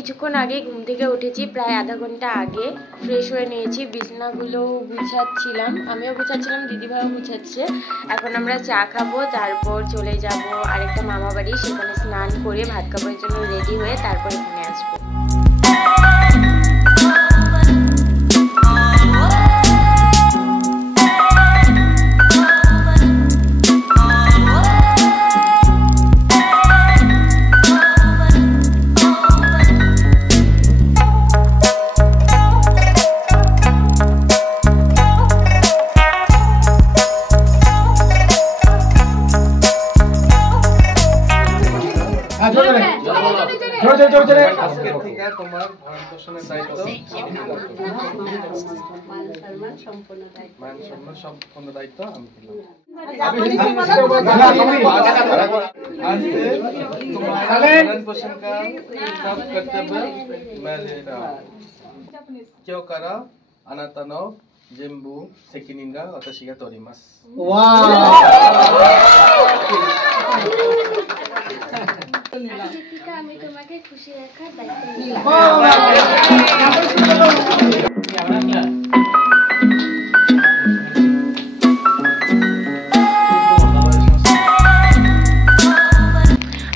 কিছুক্ষণ আগে ঘুম থেকে উঠেছি, প্রায় আধা ঘন্টা আগে। ফ্রেশ হয়ে নিয়েছি, বিছনাগুলো গুছাচ্ছিলাম, আমিও গুছাচ্ছিলাম, দিদিভাইও গুছাচ্ছে। এখন আমরা চা খাবো, তারপর চলে যাব আরেকটা মামা বাড়ি, সেখানে স্নান করে ভাত খাবার জন্য রেডি হয়ে তারপর এখানে আসবো। क्यों करा अनातानो जेम्बू सेकिनिंगा वताशिगा तोरिमासु। আমি তোমাকে খুশি রাখার দায়িত্ব নিলাম।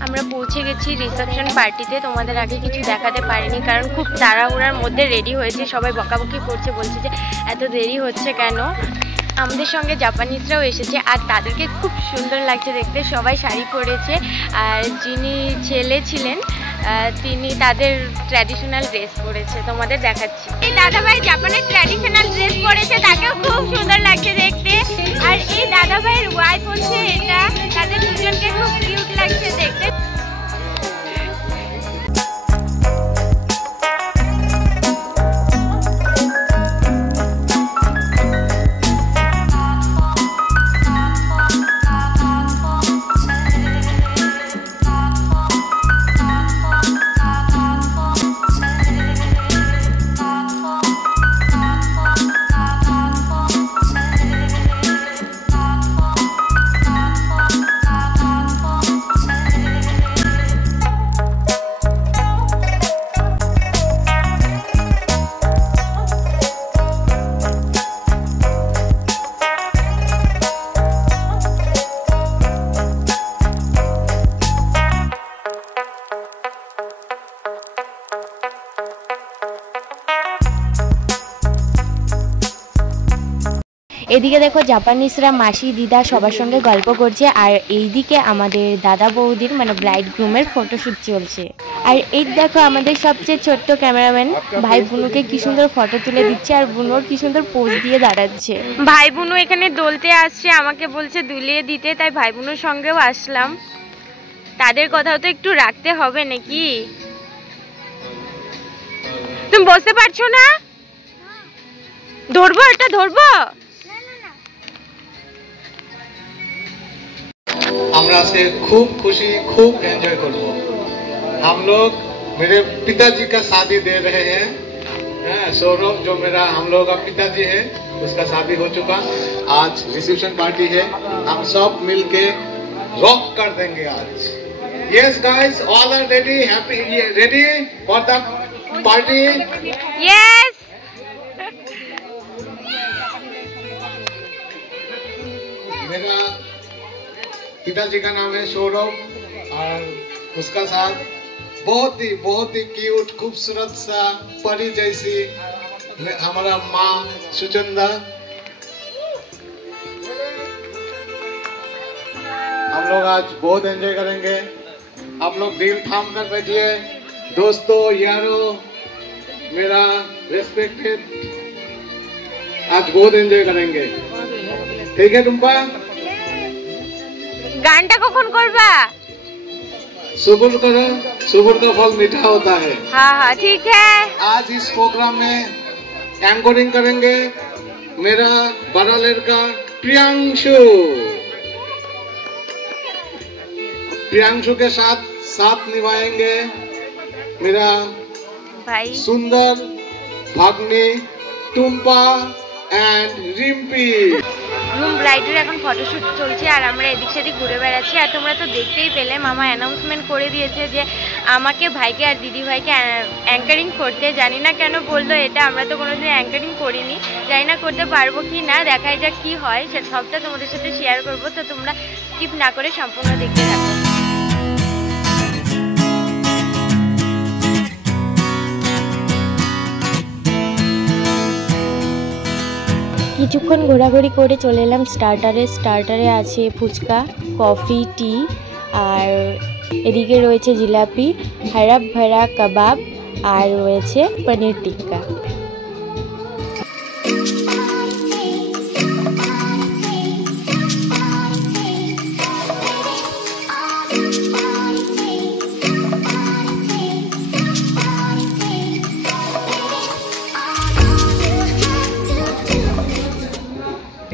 আমরা পৌঁছে গেছি রিসেপশন পার্টিতে। তোমাদের আগে কিছু দেখাতে পারিনি, কারণ খুব তাড়াহুড়ার মধ্যে রেডি হয়েছে। সবাই বকাবকি করছে, বলছে যে এত দেরি হচ্ছে কেন। আমাদের সঙ্গে জাপানিজরাও এসেছে, আর তাদেরকে খুব সুন্দর লাগছে দেখতে। সবাই শাড়ি পরেছে, আর যিনি ছেলে ছিলেন তিনি তাদের ট্র্যাডিশনাল ড্রেস পরেছে। তোমাদের দেখাচ্ছি, এই দাদাভাই জাপানের ট্র্যাডিশনাল ড্রেস পরেছে, তাকেও খুব সুন্দর লাগছে দেখতে। আর এই দাদাভাইয়ের ওয়াইফ হচ্ছে এটা, তাদের দুজনকে খুব কিউট লাগছে দেখতে। এদিকে দেখো জাপানিজরা মাসি দিদা সবার সঙ্গে গল্প করছে, আর এইদিকে আমাদের দাদা বৌদির মানে ব্রাইড গ্রুমের ফটোশ্যুট চলছে। আর এই দেখো আমাদের সবচেয়ে ছোট্ট ক্যামেরাম্যান ভাই বুনুকে কি সুন্দর ফটো তুলে দিচ্ছে, আর বুনুর কি সুন্দর পোজ দিয়ে দাঁড়াচ্ছে। ভাই বুনু এখানে দোলতে আসছে, আমাকে বলছে দুলিয়ে দিতে, তাই ভাই বুনুর সঙ্গেও আসলাম। তাদের কথাও তো একটু রাখতে হবে নাকি? তুমি বসতে পারছো না? ধরবো, এটা ধরবো। हमरा से खूब खुशी खूब एंजॉय करो। हम लोग मेरे पिताजी का शादी दे रहे हैं, सौरभ जो मेरा हम लोग का पिताजी है, उसका शादी हो चुका। आज रिसेप्शन पार्टी है, हम सब मिलके रॉक कर देंगे आज। Yes guys, all are ready, happy ready for the party? Yes. मेरा पिताजी का नाम है सौरभ, और उसका साथ बहुत ही क्यूट खूबसूरत सा परी जैसी हमारा माँ सुचंदा। हम लोग आज बहुत एंजॉय करेंगे। आप लोग दिल थाम कर बैठिए। दोस्तों यारो मेरा रेस्पेक्टेड, आज बहुत एंजॉय करेंगे, ठीक है टुम्पा? गानটা কখন করবা? सुबुर करो, सुबुर का फल मीठा होता है। हाँ हाँ ठीक है। आज इस प्रोग्राम में एंकरिंग करेंगे मेरा बड़ा लड़का प्रियांशु। प्रियांशु के साथ साथ निभाएंगे मेरा भाई सुंदर भाग्नी टुम्पा एंड रिम्पी। গ্রুম ব্রাইডের এখন ফটোশ্যুট চলছে আর আমরা এদিক সেদিক ঘুরে বেড়াচ্ছি। আর তোমরা তো দেখতেই পেলে মামা অ্যানাউন্সমেন্ট করে দিয়েছে যে আমাকে, ভাইকে আর দিদিভাইকে অ্যাঙ্কারিং করতে। জানি না কেন বললো এটা, আমরা তো কোনোদিন অ্যাঙ্কারিং করিনি, জানি না করতে পারবো কি না, দেখাই যাক কি হয়। সে সবটা তোমাদের সাথে শেয়ার করবো, তো তোমরা স্কিপ না করে সম্পূর্ণ দেখতে থাকো। কিছুক্ষণ ঘোরাঘুরি করে চলে এলাম স্টার্টারে আছে ফুচকা, কফি, টি, আর এদিকে রয়েছে জিলাপি, হারা ভারা কাবাব, আর রয়েছে পনির টিক্কা।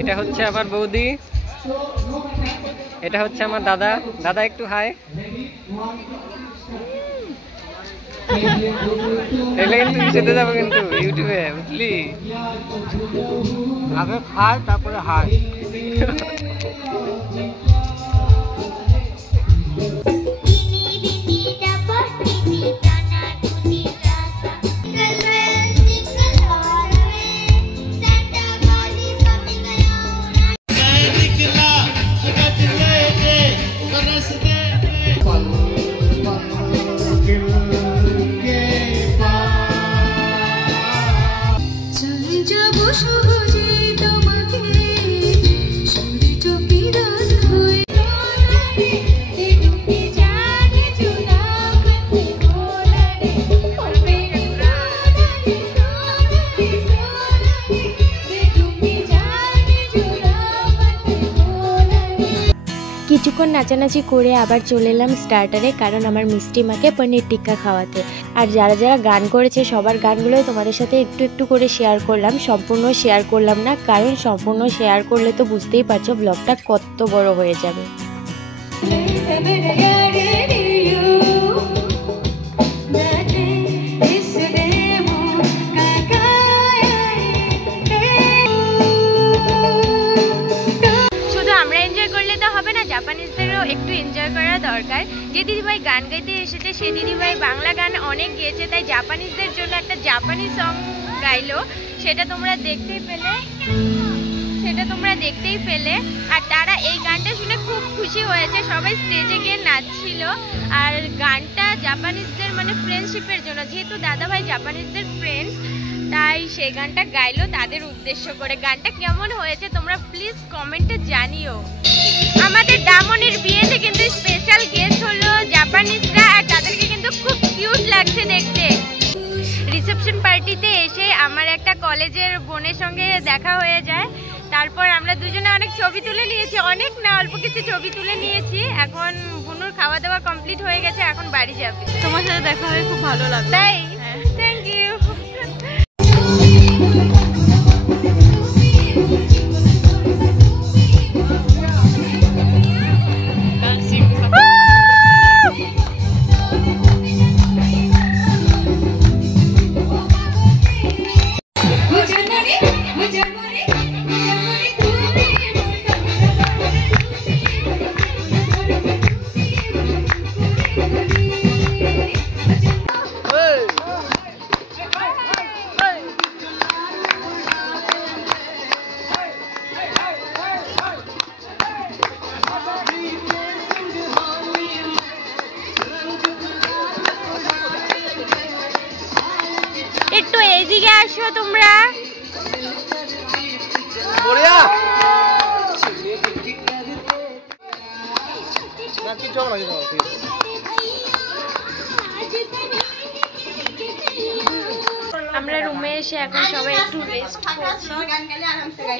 এটা হচ্ছে আমার বৌদি, এটা হচ্ছে আমার দাদা। দাদা একটু হাই। এলে কিন্তু যেতে যাবো কিন্তু ইউটিউবে, বুঝলি? আগে খাই তারপরে হাই। কিছুক্ষণ নাচানাচি করে আবার চলে এলাম স্টার্টারে, কারণ আমার মিষ্টি মাকে পনির টিক্কা খাওয়াতে। আর যারা যারা গান করেছে সবার গানগুলোই তোমাদের সাথে একটু একটু করে শেয়ার করলাম, সম্পূর্ণ শেয়ার করলাম না, কারণ সম্পূর্ণ শেয়ার করলে তো বুঝতেই পারছো ব্লগটা কত বড় হয়ে যাবে। জাপানিজদেরও একটু এনজয় করা দরকার। যে দিদিভাই গান গাইতে এসেছে সে দিদিভাই বাংলা গান অনেক গেয়েছে, তাই জাপানিজদের জন্য একটা জাপানি সং গাইলো, সেটা তোমরা দেখতেই পেলে। আর তারা এই গানটা শুনে খুব খুশি হয়েছে, সবাই স্টেজে গিয়ে নাচছিল। আর গানটা জাপানিজদের মানে ফ্রেন্ডশিপের জন্য, যেহেতু দাদাভাই জাপানিজদের ফ্রেন্ডস, তাই সেই গানটা গাইলো তাদের উদ্দেশ্য করে। গানটা কেমন হয়েছে তোমরা প্লিজ কমেন্টে জানিও। আমাদের দামনের বিয়েতে কিন্তু স্পেশাল গেস্ট হলো জাপানিজরা, আর তাদেরকে কিন্তু খুব কিউট লাগছে দেখতে। রিসেপশন পার্টিতে এসে আমার একটা কলেজের বোনের সঙ্গে দেখা হয়ে যায়, তারপর আমরা দুজনে অনেক ছবি তুলে নিয়েছি, অনেক না অল্প কিছু ছবি তুলে নিয়েছি। এখন বুনুর খাওয়া দাওয়া কমপ্লিট হয়ে গেছে, এখন বাড়ি যাবে। তোমার সাথে দেখা হয়ে খুব ভালো লাগলো। তাই থ্যাংক ইউ। একটু এইদিকে আসো তোমরা। আমরা রুমে এসে এখন সবাই একটু রেস্ট করছি,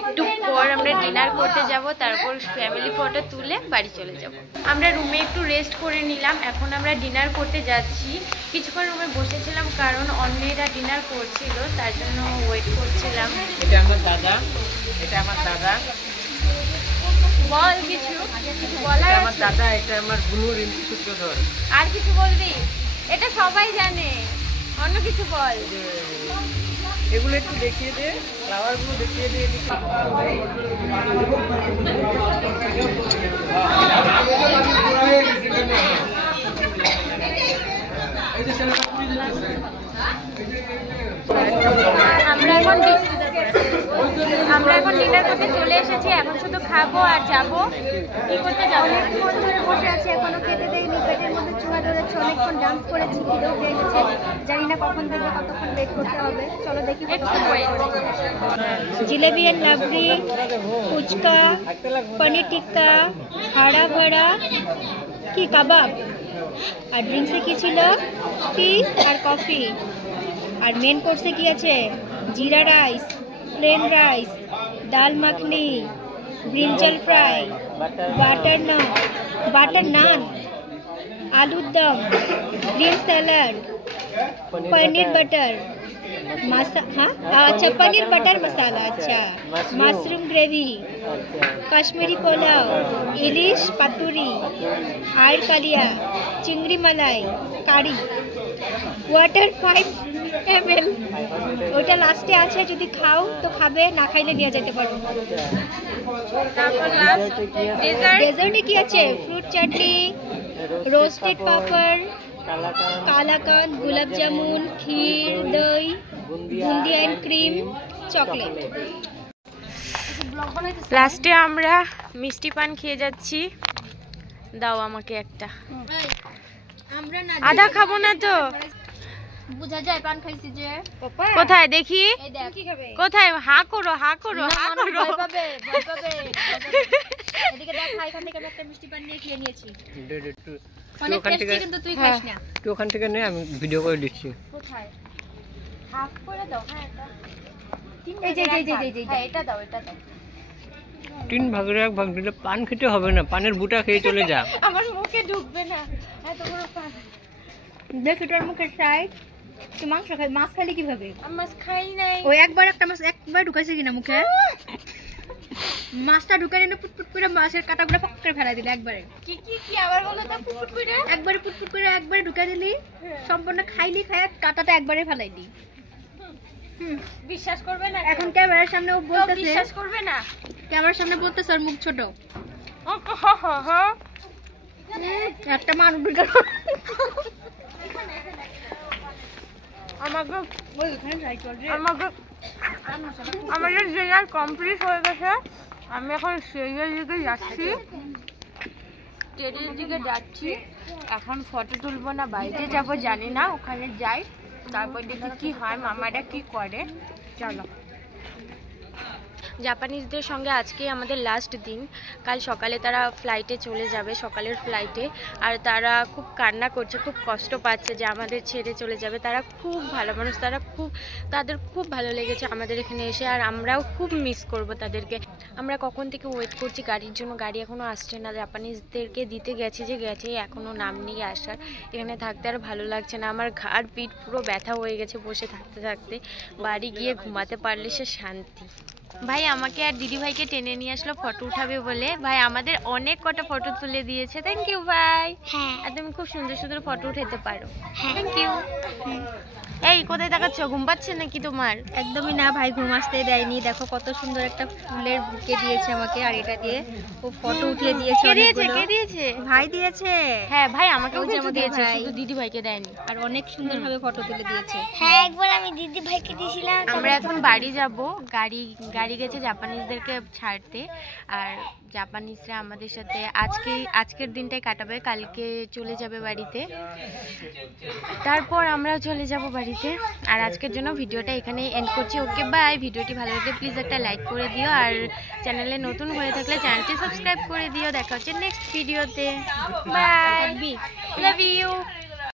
একটু পর আমরা ডিনার করতে যাব, তারপর ফ্যামিলি ফটো তুলে বাড়ি চলে যাব। আমরা রুমে একটু রেস্ট করে নিলাম, এখন আমরা ডিনার করতে যাচ্ছি। কিছুক্ষণ রুমে বসেছিলাম কারণ অন্যেরা ডিনার করছিল, তার জন্য ওয়েট করছিলাম। এটা আমার দাদা, এটা আমার দাদা। বল কিছু বলার। আমার দাদা, এটা আমার বুনুর সূত্রধর। আর কিছু বলবি? এটা সবাই জানে, অন্য কিছু বল। এগুলো একটু দেখিয়ে দে, ফ্লাওয়ারগুলো দেখিয়ে দে। আমরা এখন ডিনার করতে চলে এসেছি, এখন শুধু খাবো আর যাবো। কি করতে যাবো? বসে আছে, এখনো খেতে দেয়নি, পেটের মধ্যে চুয়া ধরেছে, অনেকক্ষণ ডান্স করেছি, খিদেও পেয়ে গেছে, জানি না কখন থেকে কতক্ষণ ওয়েট করতে হবে। চলো দেখি। জিলেবি এন্ড লাবড়ি, ফুচকা, পনির টিক্কা, হাড়া ভাড়া, কি কাবাব, আর ড্রিঙ্কসে কি ছিল? টি আর কফি। আর মেন কোর্সে কি আছে? জিরা রাইস, প্লেন রাইস, ডাল মাখনি, ব্রিঞ্জল ফ্রাই, বাটার নান, আলুর দম, গ্রিন স্যালাড, पनीर बटर हाँ अच्छा पनीर बटर मसाला, अच्छा मशरूम ग्रेवी, कश्मीरी पोलाव, इलिश पातुरी, आयर कालिया, चिंगड़ी मलाई, কারি, ওয়াটার 5 ml। ওটা লাস্টে আছে, যদি খাও তো খাবে, না খাইলে নিয়ে যেতে পারো। ডেজার্টে কি আছে? ফ্রুট চাটনি, রোস্টেড পাপড়, কালাকাঁদ, গোলাপ জামুন, ক্ষীর, দই, বুন্দি এন্ড ক্রিম, চকলেট। লাস্টে আমরা মিষ্টি পান খেয়ে যাচ্ছি। দাও আমাকে একটা। আধা খাবো না তো। বুঝা যায় পান খাইছি যে। কোথায় দেখি? এই দেখ কি খাবে? কোথায়? হা করো, হা করো, হা করো। ভয় পাবে। এদিকে দেখ, এখান থেকে আমি একটা মিষ্টি পান নিয়ে খেয়ে নিয়েছি। অনেক টেস্টি, কিন্তু তুই খাস না। তুই ওখান থেকে নে, আমি ভিডিও করে দিচ্ছি। কোথায়? হাফ করে দাও। হ্যাঁ এটা। হ্যাঁ এটা দাও, এটা দাও। 3 ভাগের 1 ভাগ দিলে পান খেতে হবে না, পানের বুটা খেয়ে চলে যা। আমার মুখে ঢুকবে না এত বড় পান। দেখ এটার মুখে সাইড। তুই মাংস খাই, মাছ খালি কিভাবে? আমি মাছ খাই নাই। ও একবার একটা মাছ একবার ঢুকাইছে কিনা মুখে? মাছটা ঢুকাই নিয়ে পুটপুট করে মাছের কাঁটাগুলো ফক করে ফেলাই দিলে একবারে। কি কি কি আবার বলো তো? পুটপুট করে একবারে পুটপুট করে একবারে ঢুকাই দিলি, সম্পূর্ণ খাইলি, খায় কাঁটাটা একবারে ফেলাই দি। বিশ্বাস করবে না? এখন ক্যামেরার সামনে ও বলতেছে, বিশ্বাস করবে না? ক্যামেরার সামনে বলতেছে ওর মুখ ছোট। একটা মানুষ ঢুকাল। আমাদের ডিনার কমপ্লিট হয়ে গেছে। আমি এখন স্টেজের দিকে যাচ্ছি, এখন ফটো তুলবো না বাড়িতে যাবো, জানি না। ওখানে যাই, তারপর দেখি কি হয়, মামারা কি করে। চলো। জাপানিজদের সঙ্গে আজকে আমাদের লাস্ট দিন। কাল সকালে তারা ফ্লাইটে চলে যাবে, সকালের ফ্লাইটে। আর তারা খুব কান্না করছে, খুব কষ্ট পাচ্ছে যে আমাদের ছেড়ে চলে যাবে। তারা খুব ভালো মানুষ, তাদের খুব ভালো লেগেছে আমাদের এখানে এসে। আর আমরাও খুব মিস করব তাদেরকে। আমরা কখন থেকে ওয়েট করছি গাড়ির জন্য, গাড়ি এখনও আসছে না। জাপানিজদেরকে দিতে গেছে যে গেছে, এখনও নাম নিয়ে আসার। এখানে থাকতে আর ভালো লাগছে না। আমার ঘাড় পিঠ পুরো ব্যথা হয়ে গেছে বসে থাকতে থাকতে। বাড়ি গিয়ে ঘুমাতে পারলে সে শান্তি। ভাই আমাকে আর দিদি ভাইকে টেনে নিয়ে আসলো ফটো উঠাবে বলে। ভাই আমাদের অনেক কটা ফটো তুলে দিয়েছে, থ্যাংক ইউ ভাই। আর তুমি খুব সুন্দর সুন্দর ফটো উঠাতে পারো, থ্যাংক ইউ। এই কোথায় দেখাচ্ছ? ঘুম পাচ্ছে নাকি তোমার? একদমই না ভাই, ঘুম আসতে দেয়নি। দেখো কত সুন্দর একটা ফুলের বুকে দিয়েছে আমাকে, আর এটা দিয়ে ও ফটো উঠিয়ে দিয়েছে। কে দিয়েছে? ভাই দিয়েছে। হ্যাঁ ভাই আমাকেও কিছু দিয়েছে, শুধু দিদি ভাইকে দেয়নি। আর অনেক সুন্দরভাবে ফটো তুলে দিয়েছে। হ্যাঁ একবার আমি দিদি ভাইকে দিয়েছিলাম। আমরা এখন বাড়ি যাব, গাড়ি গেছে জাপানিজদেরকে ছাড়তে। আর জাপানিজরা আমাদের সাথে আজকের দিনটাই কাটাবে, কালকে চলে যাবে বাড়িতে। তারপর আমরাও চলে যাব বাড়িতে। আর আজকের জন্য ভিডিওটা এখানেই এন্ড করছি। Okay bye. ভিডিওটি ভালো লাগলে প্লিজ একটা লাইক করে দিও, আর চ্যানেলে নতুন হয়ে থাকলে চ্যানেলটি সাবস্ক্রাইব করে দিও। দেখা হচ্ছে নেক্সট ভিডিওতে। Bye, love you.